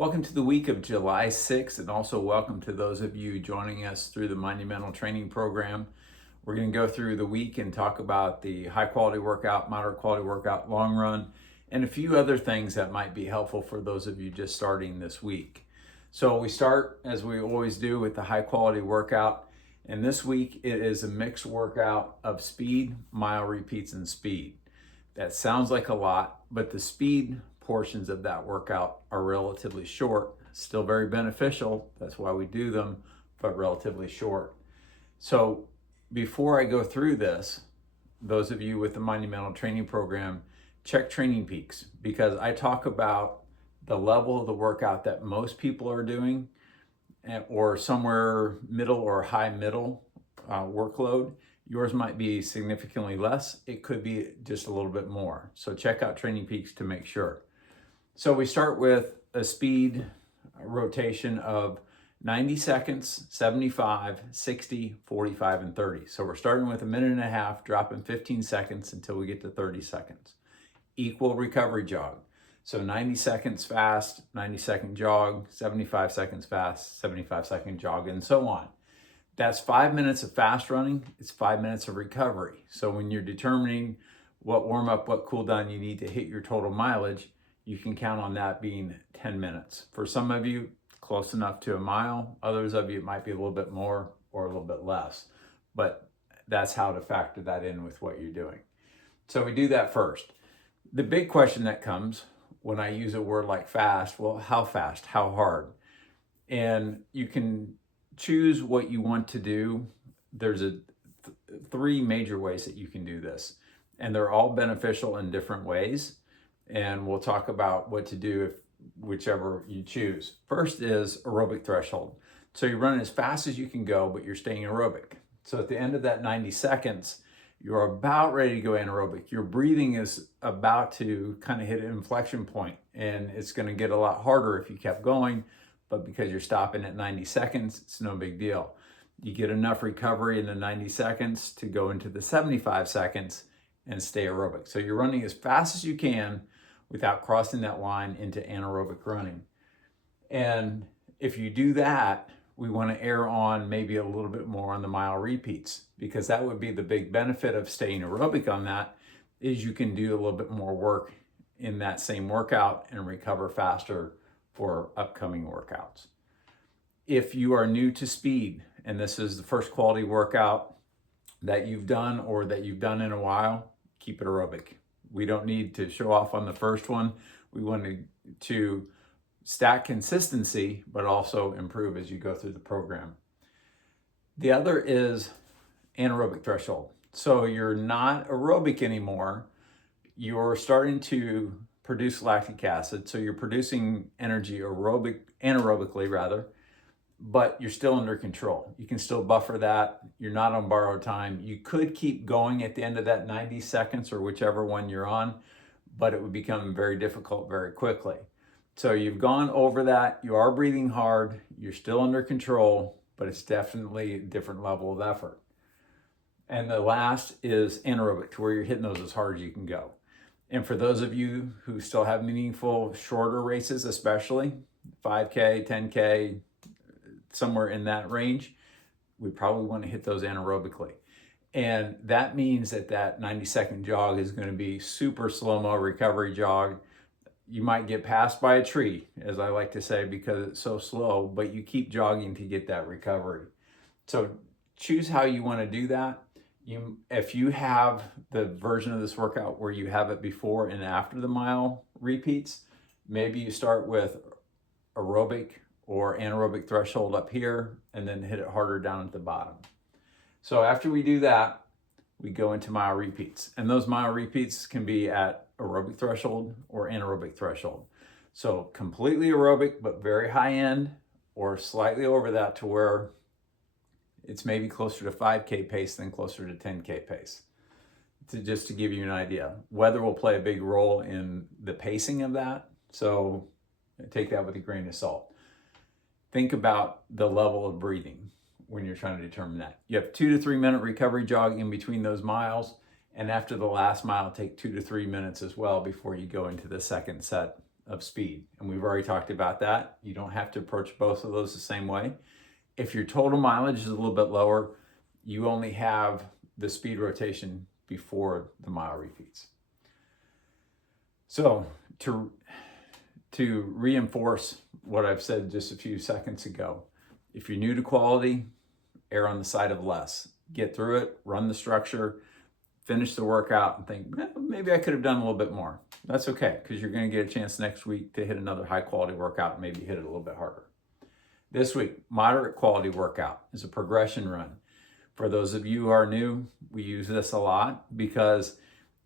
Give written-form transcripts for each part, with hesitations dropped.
Welcome to the week of July 6th, and also welcome to those of you joining us through the Monumental training program. We're going to go through the week and talk about the high quality workout, moderate quality workout, long run, and a few other things that might be helpful for those of you just starting this week. So we start, as we always do, with the high quality workout. And this week it is a mixed workout of speed, mile repeats, and speed. That sounds like a lot, but the speed portions of that workout are relatively short, still very beneficial. That's why we do them, but relatively short. So before I go through this, those of you with the Monumental training program, check Training Peaks, because I talk about the level of the workout that most people are doing, or somewhere middle or high middle workload. Yours might be significantly less. It could be just a little bit more. So check out Training Peaks to make sure. So we start with a speed rotation of 90 seconds, 75, 60, 45, and 30. So we're starting with a minute and a half, dropping 15 seconds until we get to 30 seconds. Equal recovery jog. So 90 seconds fast, 90-second jog, 75 seconds fast, 75-second jog, and so on. That's 5 minutes of fast running. It's 5 minutes of recovery. So when you're determining what warm up, what cool down you need to hit your total mileage, you can count on that being 10 minutes. For some of you, close enough to a mile. Others of you, it might be a little bit more or a little bit less. But that's how to factor that in with what you're doing. So we do that first. The big question that comes when I use a word like fast, well, how fast? How hard? And you can choose what you want to do. There's three major ways that you can do this, and they're all beneficial in different ways. And we'll talk about what to do if whichever you choose. First is aerobic threshold. So you're running as fast as you can go, but you're staying aerobic. So at the end of that 90 seconds, you're about ready to go anaerobic. Your breathing is about to kind of hit an inflection point, and it's going to get a lot harder if you kept going, but because you're stopping at 90 seconds, it's no big deal. You get enough recovery in the 90 seconds to go into the 75 seconds and stay aerobic. So you're running as fast as you can without crossing that line into anaerobic running. And if you do that, we want to err on maybe a little bit more on the mile repeats, because that would be the big benefit of staying aerobic on that, is you can do a little bit more work in that same workout and recover faster for upcoming workouts. If you are new to speed and this is the first quality workout that you've done or that you've done in a while, keep it aerobic. We don't need to show off on the first one. We want to stack consistency, but also improve as you go through the program. The other is anaerobic threshold. So you're not aerobic anymore. You're starting to produce lactic acid. So you're producing energy anaerobically rather, but you're still under control. You can still buffer that. You're not on borrowed time. You could keep going at the end of that 90 seconds or whichever one you're on, but it would become very difficult very quickly. So you've gone over that. You are breathing hard. You're still under control, but it's definitely a different level of effort. And the last is anaerobic, to where you're hitting those as hard as you can go. And for those of you who still have meaningful shorter races, especially 5K, 10K, somewhere in that range, we probably want to hit those anaerobically. And that means that 90-second jog is going to be super slow-mo recovery jog. You might get passed by a tree, as I like to say, because it's so slow, but you keep jogging to get that recovery. So choose how you want to do that. If you have the version of this workout where you have it before and after the mile repeats, maybe you start with aerobic or anaerobic threshold up here and then hit it harder down at the bottom. So after we do that, we go into mile repeats. And those mile repeats can be at aerobic threshold or anaerobic threshold. So completely aerobic, but very high end, or slightly over that to where it's maybe closer to 5K pace than closer to 10K pace. Just to give you an idea. Weather will play a big role in the pacing of that. So take that with a grain of salt. Think about the level of breathing when you're trying to determine that. You have 2 to 3 minute recovery jog in between those miles. And after the last mile, take 2 to 3 minutes as well before you go into the second set of speed. And we've already talked about that. You don't have to approach both of those the same way. If your total mileage is a little bit lower, you only have the speed rotation before the mile repeats. So to reinforce what I've said just a few seconds ago, if you're new to quality, err on the side of less. Get through it, run the structure, finish the workout, and think, maybe I could have done a little bit more. That's okay, because you're going to get a chance next week to hit another high quality workout and maybe hit it a little bit harder. This week, moderate quality workout is a progression run. For those of you who are new, we use this a lot because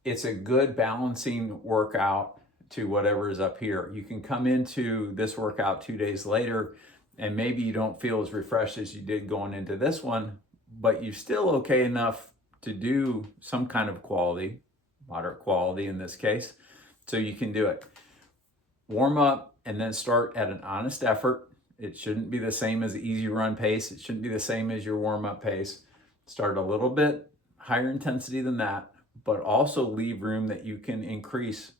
it's a good balancing workout to whatever is up here. You can come into this workout 2 days later and maybe you don't feel as refreshed as you did going into this one, but you're still okay enough to do some kind of quality, moderate quality in this case, so you can do it. Warm up and then start at an honest effort. It shouldn't be the same as the easy run pace. It shouldn't be the same as your warm up pace. Start a little bit higher intensity than that, but also leave room that you can increase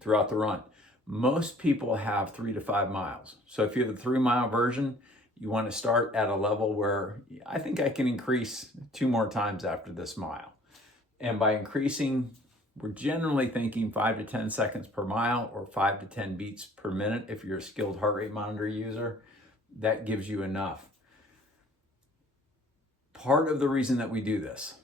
throughout the run. Most people have 3 to 5 miles. So if you have the 3 mile version, you want to start at a level where I think I can increase 2 more times after this mile. And by increasing, we're generally thinking 5 to 10 seconds per mile or 5 to 10 beats per minute. If you're a skilled heart rate monitor user, that gives you enough. Part of the reason that we do this,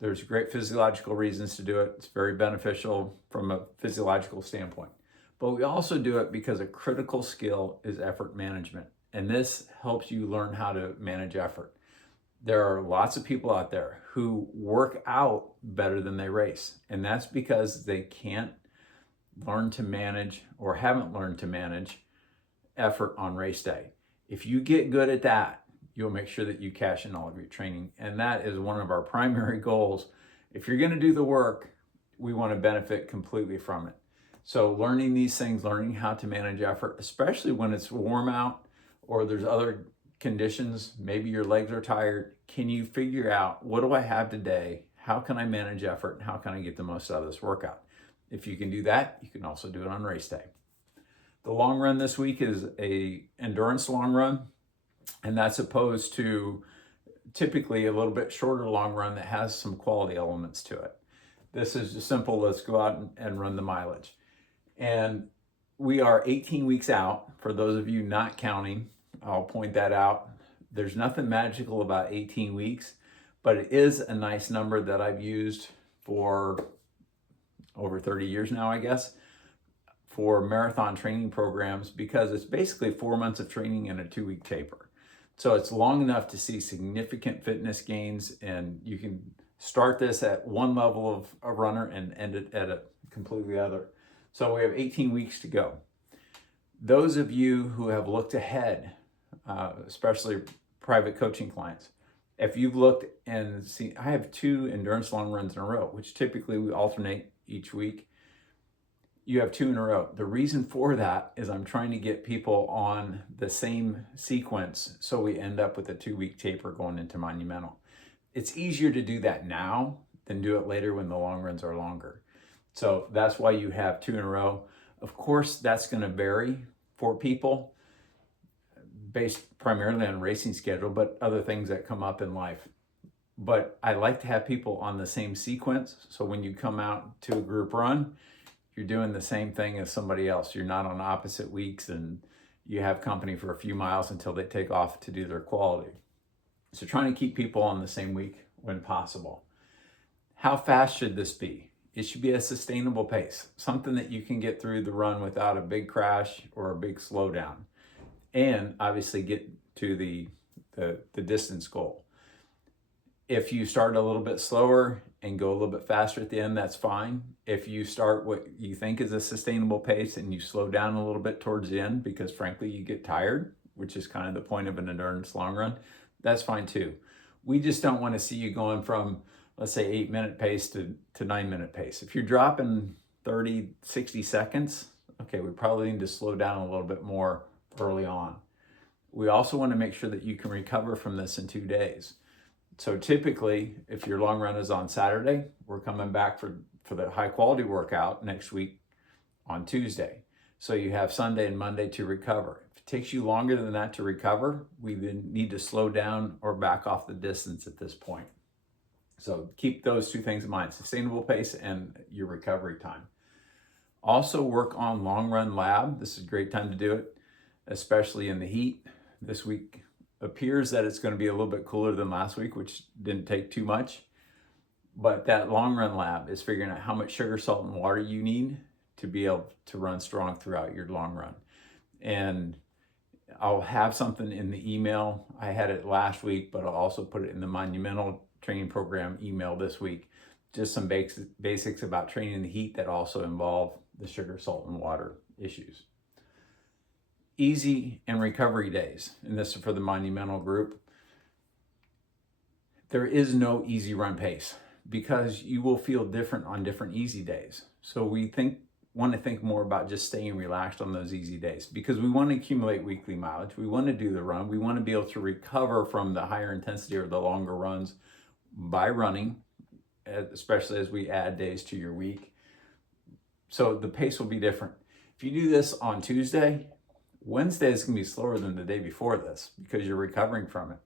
there's great physiological reasons to do it. It's very beneficial from a physiological standpoint. But we also do it because a critical skill is effort management. And this helps you learn how to manage effort. There are lots of people out there who work out better than they race. And that's because they can't learn to manage or haven't learned to manage effort on race day. If you get good at that, you'll make sure that you cash in all of your training. And that is one of our primary goals. If you're going to do the work, we want to benefit completely from it. So learning these things, learning how to manage effort, especially when it's warm out or there's other conditions, maybe your legs are tired, can you figure out, what do I have today? How can I manage effort? And how can I get the most out of this workout? If you can do that, you can also do it on race day. The long run this week is an endurance long run, and that's opposed to typically a little bit shorter long run that has some quality elements to it. This is just simple, let's go out and run the mileage. And we are 18 weeks out. For those of you not counting, I'll point that out. There's nothing magical about 18 weeks, but it is a nice number that I've used for over 30 years now, I guess, for marathon training programs, because it's basically 4 months of training and a 2-week taper. So it's long enough to see significant fitness gains, and you can start this at one level of a runner and end it at a completely other. So we have 18 weeks to go. Those of you who have looked ahead, especially private coaching clients, if you've looked and seen, I have 2 endurance long runs in a row, which typically we alternate each week. You have 2 in a row. The reason for that is I'm trying to get people on the same sequence so we end up with a 2-week taper going into Monumental. It's easier to do that now than do it later when the long runs are longer. So that's why you have 2 in a row. Of course, that's going to vary for people based primarily on racing schedule, but other things that come up in life. But I like to have people on the same sequence. So when you come out to a group run, you're doing the same thing as somebody else. You're not on opposite weeks and you have company for a few miles until they take off to do their quality. So trying to keep people on the same week when possible. How fast should this be? It should be a sustainable pace, something that you can get through the run without a big crash or a big slowdown, and obviously get to the distance goal. If you start a little bit slower and go a little bit faster at the end, that's fine. If you start what you think is a sustainable pace and you slow down a little bit towards the end because frankly you get tired, which is kind of the point of an endurance long run, that's fine too. We just don't want to see you going from, let's say, 8-minute pace to 9-minute pace. If you're dropping 30, 60 seconds, okay, we probably need to slow down a little bit more early on. We also want to make sure that you can recover from this in 2 days. So typically, if your long run is on Saturday, we're coming back for the high quality workout next week on Tuesday. So you have Sunday and Monday to recover. If it takes you longer than that to recover, we then need to slow down or back off the distance at this point. So keep those two things in mind, sustainable pace and your recovery time. Also work on long run lab. This is a great time to do it, especially in the heat. This week appears that it's going to be a little bit cooler than last week, which didn't take too much. But that long run lab is figuring out how much sugar, salt, and water you need to be able to run strong throughout your long run. And I'll have something in the email. I had it last week, but I'll also put it in the Monumental training program email this week. Just some basics about training in the heat that also involve the sugar, salt, and water issues. Easy and recovery days, and this is for the Monumental group. There is no easy run pace because you will feel different on different easy days. So we want to think more about just staying relaxed on those easy days because we want to accumulate weekly mileage. We want to do the run. We want to be able to recover from the higher intensity or the longer runs by running, especially as we add days to your week. So the pace will be different. If you do this on Tuesday, Wednesday is going to be slower than the day before this because you're recovering from it.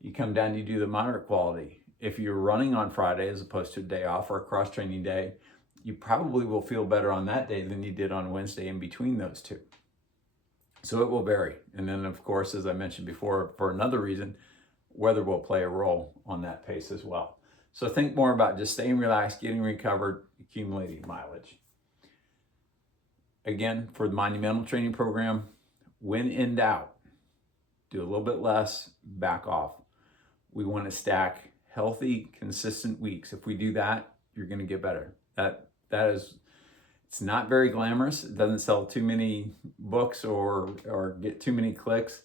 You come down, you do the moderate quality. If you're running on Friday as opposed to a day off or a cross training day, you probably will feel better on that day than you did on Wednesday in between those two. So it will vary. And then of course, as I mentioned before, for another reason, weather will play a role on that pace as well. So think more about just staying relaxed, getting recovered, accumulating mileage. Again, for the Monumental training program, when in doubt, do a little bit less, back off. We want to stack healthy, consistent weeks. If we do that, you're going to get better. It's not very glamorous. It doesn't sell too many books or get too many clicks,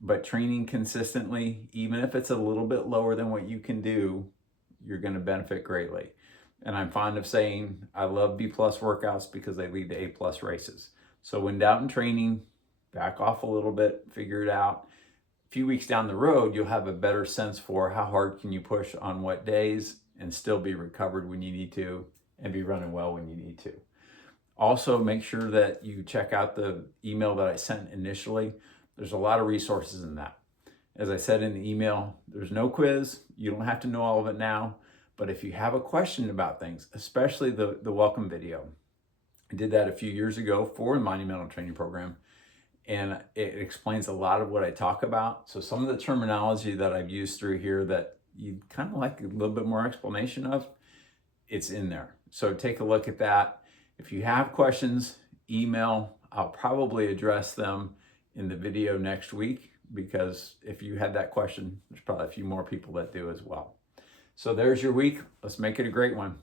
but training consistently, even if it's a little bit lower than what you can do, you're going to benefit greatly. And I'm fond of saying I love B+ workouts because they lead to A+ races. So when doubt in training, back off a little bit, figure it out. A few weeks down the road, you'll have a better sense for how hard can you push on what days and still be recovered when you need to and be running well when you need to. Also, make sure that you check out the email that I sent initially. There's a lot of resources in that. As I said in the email, there's no quiz. You don't have to know all of it now. But if you have a question about things, especially the welcome video, I did that a few years ago for the Monumental training program. And it explains a lot of what I talk about. So some of the terminology that I've used through here that you'd kind of like a little bit more explanation of, it's in there. So take a look at that. If you have questions, email. I'll probably address them in the video next week because if you had that question, there's probably a few more people that do as well. So there's your week. Let's make it a great one.